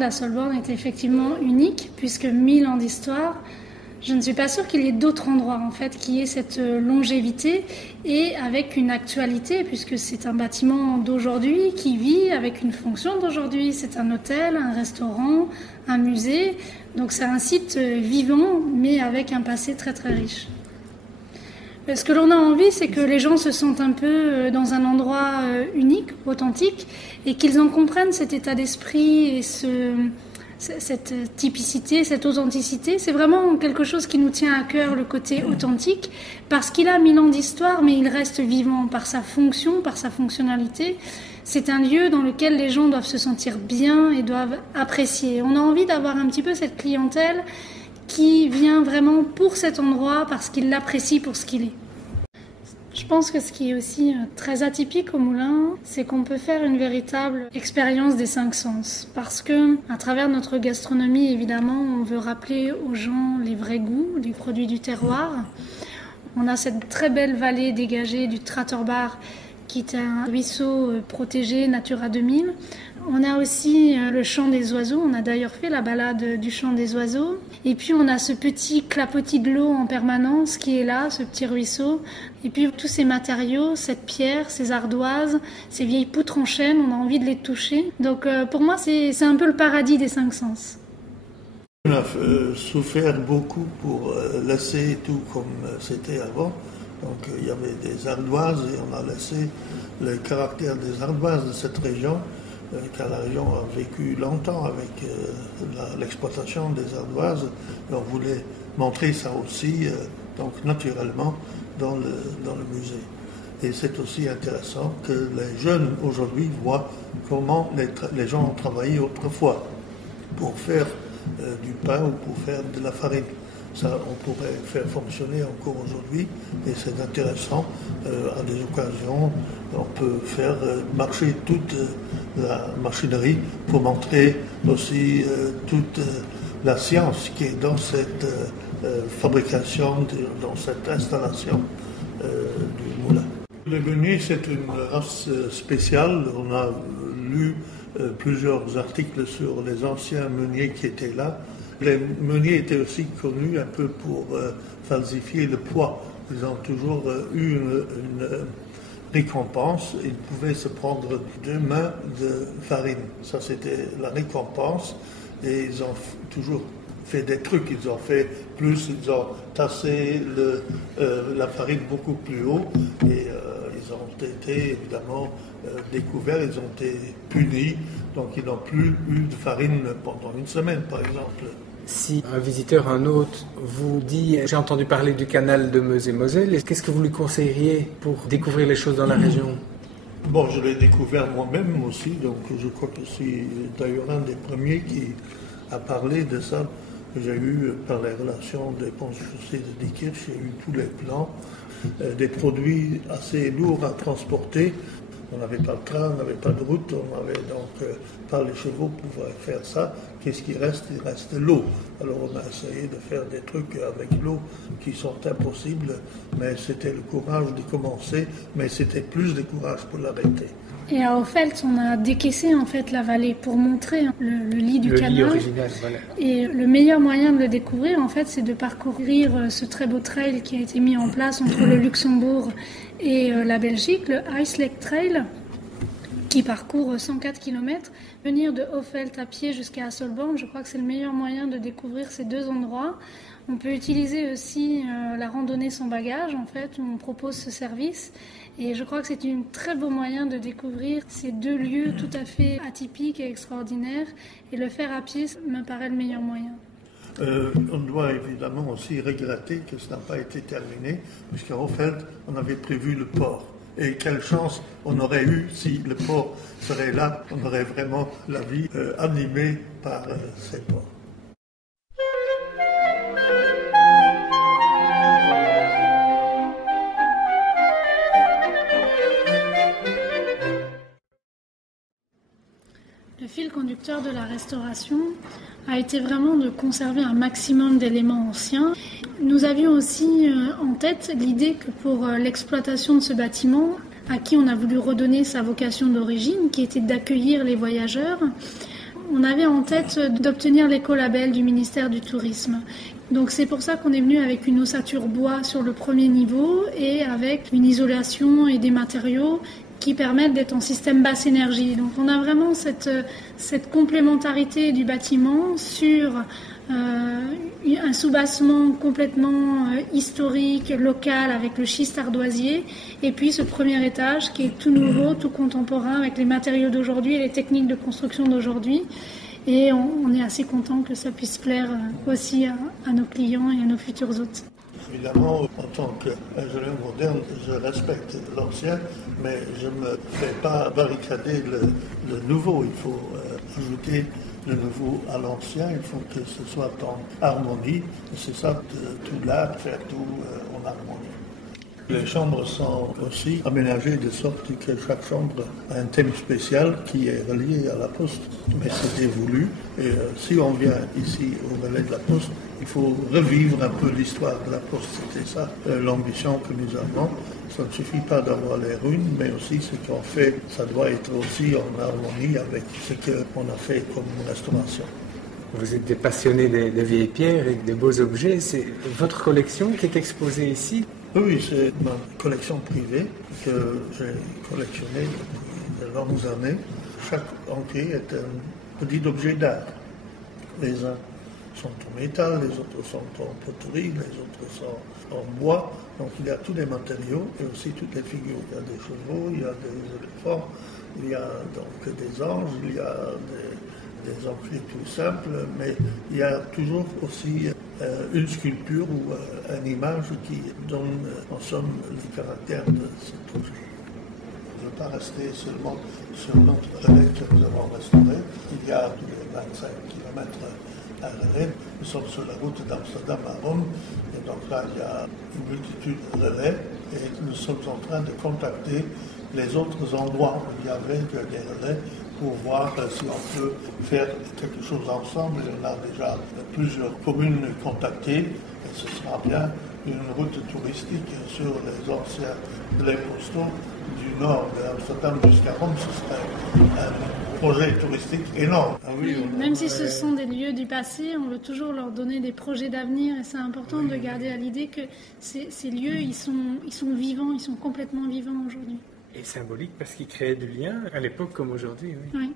d'Asselborn est effectivement unique, puisque 1000 ans d'histoire, je ne suis pas sûre qu'il y ait d'autres endroits en fait qui aient cette longévité et avec une actualité, puisque c'est un bâtiment d'aujourd'hui qui vit avec une fonction d'aujourd'hui. C'est un hôtel, un restaurant, un musée. Donc c'est un site vivant, mais avec un passé très très riche. Ce que l'on a envie, c'est que les gens se sentent un peu dans un endroit unique, authentique, et qu'ils en comprennent cet état d'esprit et cette typicité, cette authenticité. C'est vraiment quelque chose qui nous tient à cœur, le côté authentique, parce qu'il a 1000 ans d'histoire, mais il reste vivant par sa fonction, par sa fonctionnalité. C'est un lieu dans lequel les gens doivent se sentir bien et doivent apprécier. On a envie d'avoir un petit peu cette clientèle qui vient vraiment pour cet endroit parce qu'il l'apprécie pour ce qu'il est. Je pense que ce qui est aussi très atypique au Moulin, c'est qu'on peut faire une véritable expérience des 5 sens. Parce que, à travers notre gastronomie, évidemment, on veut rappeler aux gens les vrais goûts, les produits du terroir. On a cette très belle vallée dégagée du Trattorbar, qui est un ruisseau protégé Natura 2000. On a aussi le chant des oiseaux, on a d'ailleurs fait la balade du chant des oiseaux. Et puis on a ce petit clapotis de l'eau en permanence qui est là, ce petit ruisseau. Et puis tous ces matériaux, cette pierre, ces ardoises, ces vieilles poutres en chêne, on a envie de les toucher. Donc pour moi c'est un peu le paradis des 5 sens. On a souffert beaucoup pour laisser tout comme c'était avant. Donc il y avait des ardoises et on a laissé le caractère des ardoises de cette région, car la région a vécu longtemps avec l'exploitation des ardoises. Et on voulait montrer ça aussi, donc naturellement, dans le musée. Et c'est aussi intéressant que les jeunes aujourd'hui voient comment les gens ont travaillé autrefois pour faire du pain ou pour faire de la farine. Ça, on pourrait faire fonctionner encore aujourd'hui et c'est intéressant. À des occasions, on peut faire marcher toute la machinerie pour montrer aussi toute la science qui est dans cette fabrication, dans cette installation du moulin. Le meunier, c'est une race spéciale. On a lu plusieurs articles sur les anciens meuniers qui étaient là. Les meuniers étaient aussi connus un peu pour falsifier le poids. Ils ont toujours eu une récompense. Ils pouvaient se prendre 2 mains de farine. Ça, c'était la récompense. Et ils ont toujours fait des trucs. Ils ont fait plus, ils ont tassé la farine beaucoup plus haut. Et ils ont été évidemment découverts, ils ont été punis. Donc ils n'ont plus eu de farine pendant 1 semaine, par exemple. Si un visiteur, un hôte, vous dit « J'ai entendu parler du canal de Meuse-et-Moselle », qu'est-ce que vous lui conseilleriez pour découvrir les choses dans la région ? Bon, je l'ai découvert moi-même aussi, donc je crois que c'est d'ailleurs un des premiers qui a parlé de ça. J'ai eu, par les relations des ponts chaussées de Diekirch, j'ai eu tous les plans, des produits assez lourds à transporter. On n'avait pas de train, on n'avait pas de route, on n'avait donc pas les chevaux pour pouvoir faire ça. Qu'est-ce qui reste ? Il reste l'eau. Alors on a essayé de faire des trucs avec l'eau qui sont impossibles, mais c'était le courage de commencer, mais c'était plus de courage pour l'arrêter. Et à Hoffelt, on a décaissé en fait la vallée pour montrer le lit du canal. Le lit original, voilà. Et le meilleur moyen de le découvrir, en fait, c'est de parcourir ce très beau trail qui a été mis en place entre le Luxembourg et la Belgique, le Ice-Lake Trail, qui parcourt 104 km. Venir de Hoffelt à pied jusqu'à Asselborn, je crois que c'est le meilleur moyen de découvrir ces 2 endroits. On peut utiliser aussi la randonnée sans bagage, en fait, où on propose ce service. Et je crois que c'est un très beau moyen de découvrir ces 2 lieux tout à fait atypiques et extraordinaires. Et le faire à pied me paraît le meilleur moyen. On doit évidemment aussi regretter que ça n'a pas été terminé, puisqu'à Hoffelt, on avait prévu le port. Et quelle chance on aurait eu si le port serait là, on aurait vraiment la vie animée par ces ports. Le fil conducteur de la restauration a été vraiment de conserver un maximum d'éléments anciens. Nous avions aussi en tête l'idée que pour l'exploitation de ce bâtiment, à qui on a voulu redonner sa vocation d'origine, qui était d'accueillir les voyageurs, on avait en tête d'obtenir l'écolabel du ministère du Tourisme. Donc c'est pour ça qu'on est venu avec une ossature bois sur le premier niveau et avec une isolation et des matériaux qui permettent d'être en système basse énergie. Donc on a vraiment cette complémentarité du bâtiment sur un soubassement complètement historique, local, avec le schiste ardoisier, et puis ce premier étage qui est tout nouveau, tout contemporain, avec les matériaux d'aujourd'hui et les techniques de construction d'aujourd'hui. Et on est assez content que ça puisse plaire aussi à nos clients et à nos futurs hôtes. Évidemment, en tant qu'ingénieur moderne, je respecte l'ancien, mais je ne me fais pas barricader le nouveau. Il faut ajouter le nouveau à l'ancien, il faut que ce soit en harmonie. C'est ça, tout l'art, faire tout en harmonie. Les chambres sont aussi aménagées de sorte que chaque chambre a un thème spécial qui est relié à la poste. Mais c'était voulu. Et si on vient ici au relais de la poste, il faut revivre un peu l'histoire de la poste. C'était ça l'ambition que nous avons. Ça ne suffit pas d'avoir les ruines, mais aussi ce qu'on fait, ça doit être aussi en harmonie avec ce qu'on a fait comme restauration. Vous êtes des passionnés des vieilles pierres et des beaux objets. C'est votre collection qui est exposée ici? Oui, c'est ma collection privée que j'ai collectionnée depuis de longues années. Chaque entier est un petit objet d'art. Les uns sont en métal, les autres sont en poterie, les autres sont en bois. Donc il y a tous les matériaux et aussi toutes les figures. Il y a des chevaux, il y a des éléphants, il y a donc des anges, il y a des objets tout simples, mais il y a toujours aussi une sculpture ou une image qui donne en somme le caractère de cet objet. Je ne veux pas rester seulement sur notre relais que nous avons restauré. Il y a tous les 25 km à relais. Nous sommes sur la route d'Amsterdam à Rome. Et donc là, il y a une multitude de relais. Et nous sommes en train de contacter les autres endroits où il y avait des relais pour voir si on peut faire quelque chose ensemble. On a déjà plusieurs communes contactées. Et ce sera bien une route touristique sur les anciens relais postaux du nord d'Amsterdam jusqu'à Rome. Ce serait un projet touristique énorme. Ah oui, même si ce sont des lieux du passé, on veut toujours leur donner des projets d'avenir et c'est important de garder à l'idée que ces lieux, ils sont vivants, ils sont complètement vivants aujourd'hui. Et symbolique parce qu'ils créaient du lien à l'époque comme aujourd'hui. Oui. Oui.